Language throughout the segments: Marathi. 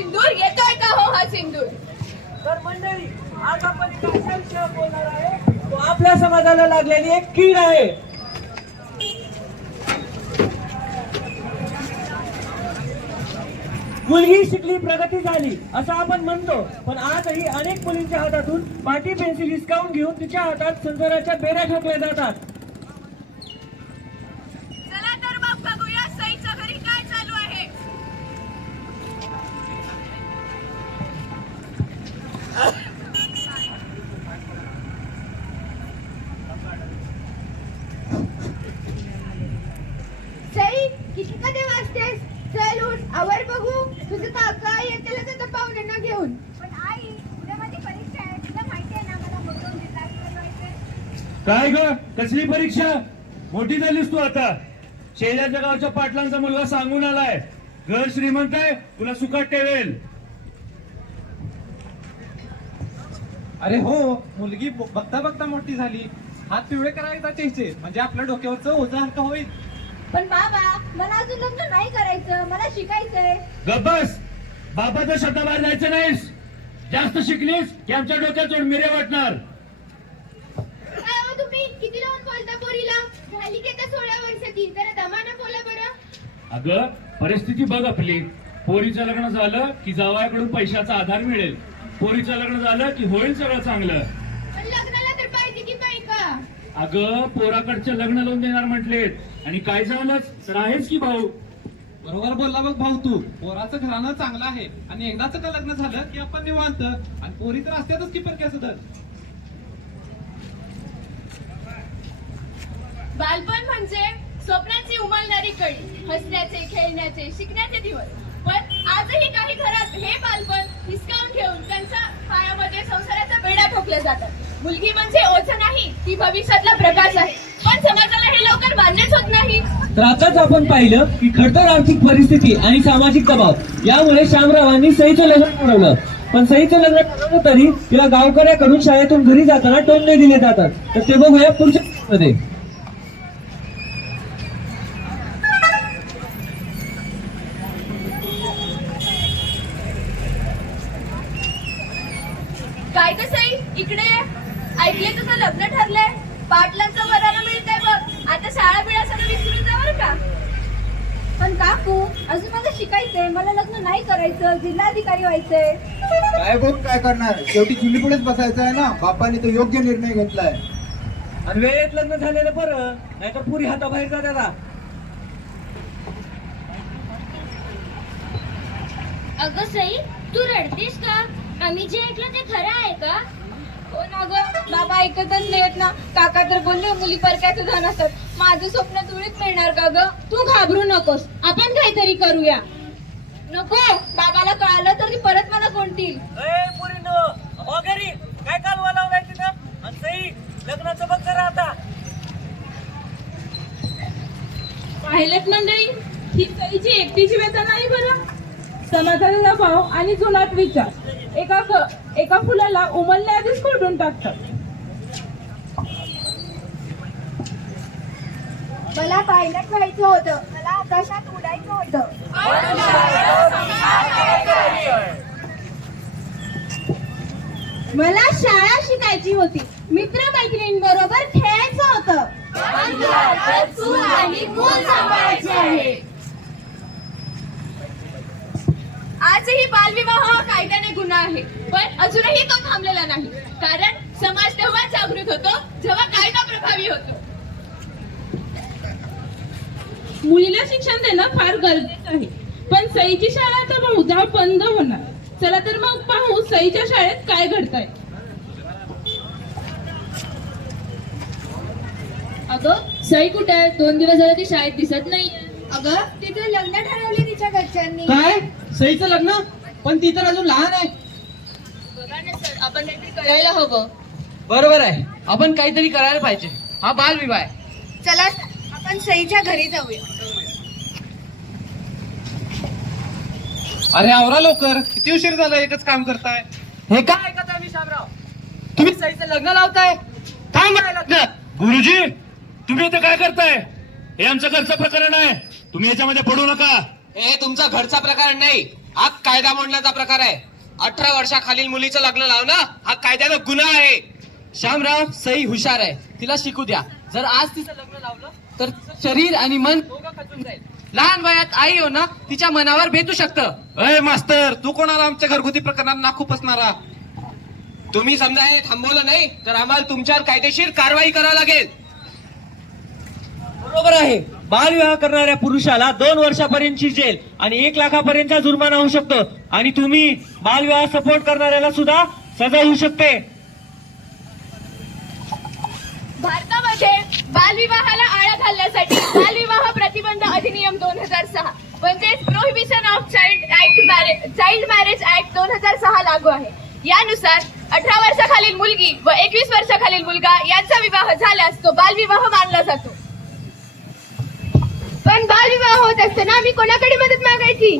सिंदूर येतोय का हो हा सिंदूर? तर मंडळी, आज आपण एका अशा विषयावर बोलणार आहे, तो आपल्या समाजाला लागलेली एक कीड आहे. मुलगी शिकली प्रगती झाली असं आपण म्हणतो, पण आजही अनेक मुलींच्या हातातून पाटी पेन्सिल हिसकावून घेऊन तिच्या हातात संसाराच्या बेड्या ठोकल्या जातात. चला तर मग बघूया सईच्या घरी काय चालू आहे. सई, किती कधी वाजतेस? चल उठ, आवर बघू. तुझं काका येतेला तर पाहुण्यांना घेऊन. पण आई, उद्या माझी परीक्षा आहे, तुला माहिती आहे ना, मला बोलवून देतात. काय ग, कसली परीक्षा? मोठी झालीस तू आता. शेजारच्या गावच्या पाटलांचा मुलगा सांगून आलाय, घर श्रीमंत आहे, तुला सुखात ठेवेल. अरे हो, मुलगी बघता बघता मोठी झाली. हात पिवळे करायचा चेहचे, म्हणजे आपल्या डोक्यावरचं ओझं हलकं होईल. पण बाबा, मला अजून लग्न नाही करायचं, मला शिकायचंय. गब्बस, बापाच्या शब्दाबाहेर जायचं नाहीस. जास्त शिकलीस की आमच्या डोक्यात मिरे वाटणार. काय हो तुम्ही, किती लावून बोलता पोरीला? झाली की आता 16 वर्षाची, जरा दमानं बोला बरं. अगं, परिस्थिती बघ आपली. पोरीचं लग्न झालं की जावयाकडून पैशाचा आधार मिळेल. पोरीचं लग्न झालं की होईल सगळं चांगलं. पण लग्नाला तर पाहिजे की बायका. अगं, पोराकडचं लग्न लावून देणार म्हटलेत, आणि काय झालंच तर आहेच की भाऊ. बरोबर बोलला बघ भाऊ तू. पोराचं घराणं चांगलं आहे, आणि एकदाच का लग्न झालं की आपण निवांत. आणि पोरी तर असतातच की परक्या सुद्धा. बालपण म्हणजे स्वप्नाची उमलणारी कळी, हसण्याचे, खेळण्याचे, शिकण्याचे दिवस. पण आजही काही घरात हे बालपण हिसकावून ठेवून त्यांच्या पायामध्ये संसाराच्या बेड्या ठोकल्या जातात. मुलगी म्हणजे ओझं नाही, ती भविष्यातला प्रकाश आहे. पण समाजाला हे लवकर मान्यच होत नाही. तर आताच आपण पाहिलं की खडतर आर्थिक परिस्थिती आणि सामाजिक दबाव यामुळे शामरावांनी सईचं लग्न ठरवलं. पण सईचं लग्न ठरवलं तरी तिला गावकऱ्याकडून शाळेतून घरी जाताना टोमणे दिले जातात. तर ते बघूया पुढच्या मध्ये. काय ग सई, इकडे ये. ऐकले तुझं लग्न ठरलंय, पाटलांचं वरानं मिळतंय बघ. आता शाळा बिळा सगळं विसरून जा बरं का. पण काकू, अजून मला शिकायचंय, मला लग्न नाही करायचं, जिल्हाधिकारी व्हायचंय. काय बघ काय करणार, शेवटी चुली पुढेच बसायचं आहे ना. बापाने तो योग्य निर्णय घेतलाय. आणि वेळेत लग्न झालेलं बरं, नाहीतर पुरी हाताबाहेर जातात. अगं सई, तू रडतेस का? आम्ही जे ऐकलं ते खरं आहे का? हो ना ग, बाबा ऐकतच नाहीत ना. काका तर बोलले मुली परक्याचं धन असतात. माझं स्वप्न तुळीत मिळणार का ग? तू घाबरू नकोस, आपण काहीतरी करूया. नको, बाबाला कळालं तर ती परत मला कोणतील. घरी काय कालवा लावलाय तिथं? आणि सई, लग्नाचं बघ जरा आता. पाहिलेत मंडळी, ही सईची एकटीची व्यथा नाही बरं. समाजाचा दबाव आणि जुनाट विचार एका फुलाला उमलण्याआधीच खोडून टाकतात. मला पायलट व्हायचं होतं, मला आकाशात उडायचं होतं. मला शाळा शिकायची होती, मित्रमैत्रिणींबरोबर खेळायचं होतं. चूल आणि मूल सांभाळायचे आहे. आजही बालविवाह हा कायद्याने गुन्हा आहे, पण अजूनही तो थांबलेला नाही. कारण समाज तेव्हा जागृत होतो जेव्हा कायदा प्रभावी होतो. मुलीला शिक्षण देणं फार गरजेचं आहे, पण सईची शाळा तर बहुधा बंद होणार. चला तर मग पाहू सईच्या शाळेत काय घडतंय. अगं, सई कुठे आहे? 2 दिवस झाले ती शाळेत दिसत नाही. अगं, तिचं लग्न ठरवले तिच्या घरच्यांनी. काय सईचं लग्न? पण ती तर अजून लहान आहे. बघा ना सर, आपण काहीतरी करायला हवं. बरोबर आहे, आपण काहीतरी करायला पाहिजे. हा बालविवाह आहे. चला आपण सईच्या घरी जाऊया. अरे आवरा लवकर, किती उशीर झाला एकच काम करताय. हे काय ऐकत आहे मी शामराव? तुम्ही सईचं लग्न लावताय? थांब आहे लग्न. गुरुजी, तुम्ही इथे काय करताय? हे आमचं घरचं प्रकरण आहे, तुम्ही याच्यामध्ये पडू नका. हे तुमचा घरचा प्रकार नाही, हा कायदा मोडण्याचा प्रकार आहे. 18 वर्षाखालील मुलीचं लग्न लावणं हा कायद्यानं गुन्हा आहे. श्यामराव, सई हुशार आहे, तिला शिकू द्या. जर आज तिचं लग्न लावलं तर तिचं शरीर आणि मन दोघं खचून जाईल. लहान वयात आई होणं तिच्या मनावर बेतू शकतं. अय मास्तर, तू कोणाला आमच्या घरगुती प्रकरणात नाखू पसणारा? तुम्ही समजा हे थांबवलं नाही तर आम्हाला तुमच्यावर कायदेशीर कारवाई करावी लागेल. बरोबर आहे. बालविवाह करणाऱ्या पुरुषाला 2 वर्षापर्यंतची जेल आणि 1 लाखापर्यंतचा जुर्माना होऊ शकतो. आणि तुम्ही बालविवाह सपोर्ट करणाऱ्याला सुद्धा सजा होऊ शकते. भारतामध्ये बालविवाहाला आळा घालण्यासाठी बालविवाह प्रतिबंध अधिनियम 2006 म्हणजेच prohibition of child marriage act 2006 लागू आहे. यानुसार 18 वर्षाखालील मुलगी व 21 वर्षाखालील मुलगा यांचा विवाह झाल्यास तो बालविवाह मानला जातो. पण बालविवाह होत असताना आम्ही कोणाकडे मदत मागायची?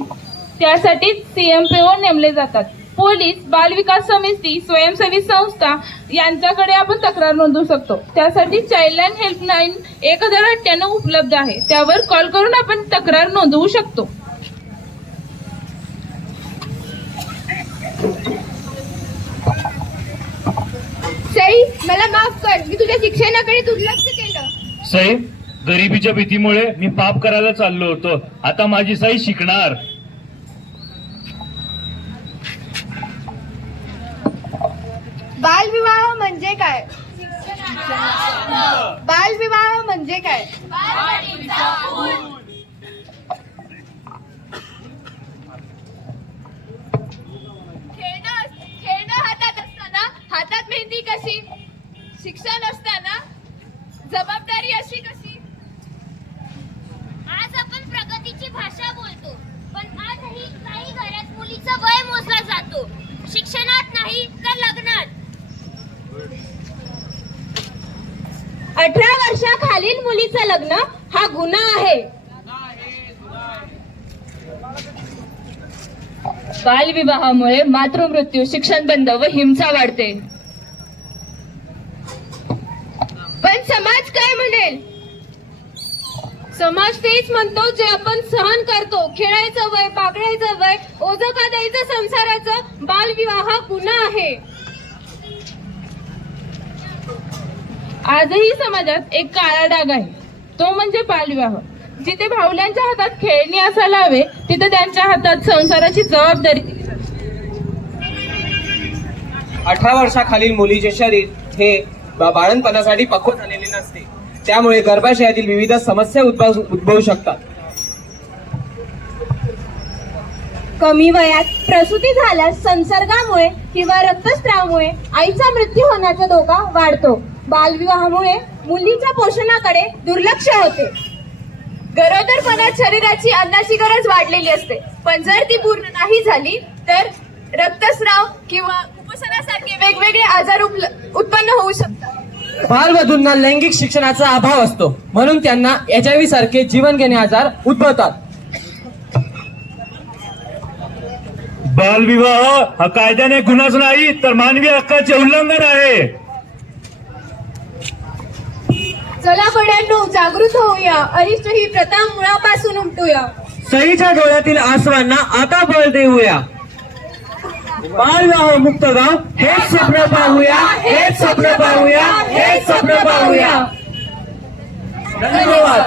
त्यासाठी CMPO नेमले जातात. पोलीस, बालविकास समिती, स्वयंसेवी संस्था यांच्याकडे आपण तक्रार नोंदवू शकतो. त्यासाठी चाइल्डलाईन हेल्पलाईन 1098 उपलब्ध आहे. त्यावर कॉल करून आपण तक्रार नोंदवू शकतो. सई, मला माफ कर, मी तुझ्या शिक्षणाकडे दुर्लक्ष केलं. सई, गरिबीच्या भीतीमुळे मी पाप करायला चाललो होतो. आता माझी सई शिकणार. बालविवाह म्हणजे काय? बालविवाह म्हणजे काय? खेळणं हातात असताना हातात मेहंदी कशी? शिक्षण असताना जबाबदारी अशी कशी? आज आपण प्रगतीची भाषा बोलतो, पण आजही काही घरात मुलीचं वय मोजला जातो. शिक्षणात नाही तर लग्नात. 18 वर्षाखालील मुलीचं लग्न हा गुन्हा आहे. बालविवाहामुळे मातृमृत्यू, शिक्षण बंद व हिंसा वाढते. पण समाज काय म्हणेल? समाज तेच म्हणतो जे आपण सहन करतो. खेळायचं वय, बागडायचं वय, ओझं का द्यायचं संसाराचं. बालविवाह गुन्हा आहे. आजही समाजात एक काळा डाग आहे, तो म्हणजे बालविवाह. जिथे भावल्यांच्या हातात खेळणी असायला हवे तिथे त्यांच्या हातात संसाराची जबाबदारी. 18 वर्षाखालील मुलीचे शरीर हे बाळणपणासाठी पक्व झालेले नसते. त्यामुळे गर्भाशयातील विविध समस्या उद्भवू शकतात. कमी वयात प्रसूती झाल्यास संसर्गामुळे किंवा रक्तस्त्रावामुळे आईचा मृत्यू होण्याचा धोका वाढतो. बालविवाहामुळे मुलीच्या पोषणाकडे दुर्लक्ष होते. गरोदरपणात शरीराची अन्नाची गरज वाढलेली असते, पण जर ती पूर्ण नाही झाली तर रक्तस्राव किंवा कुपोषणासारखे वेगवेगळे आजार उत्पन्न होऊ शकतात. बालवधूंना लैंगिक शिक्षणाचा अभाव असतो, म्हणून त्यांना HIV सारखे जीवन घेणे आजार उद्भवतात. बालविवाह हा कायद्याने गुन्हाच नाही तर मानवी हक्काचे उल्लंघन आहे. चला बड्यांनो, जागृत होऊया. अरिष्ट ही प्रथा मुळापासून उमटूया. सईच्या डोळ्यातील आसवांना आता बळ देऊया. बालविवाह मुक्त गाव हेच स्वप्न पाहूया, हेच स्वप्न पाहूया, हेच स्वप्न पाहूया. धन्यवाद.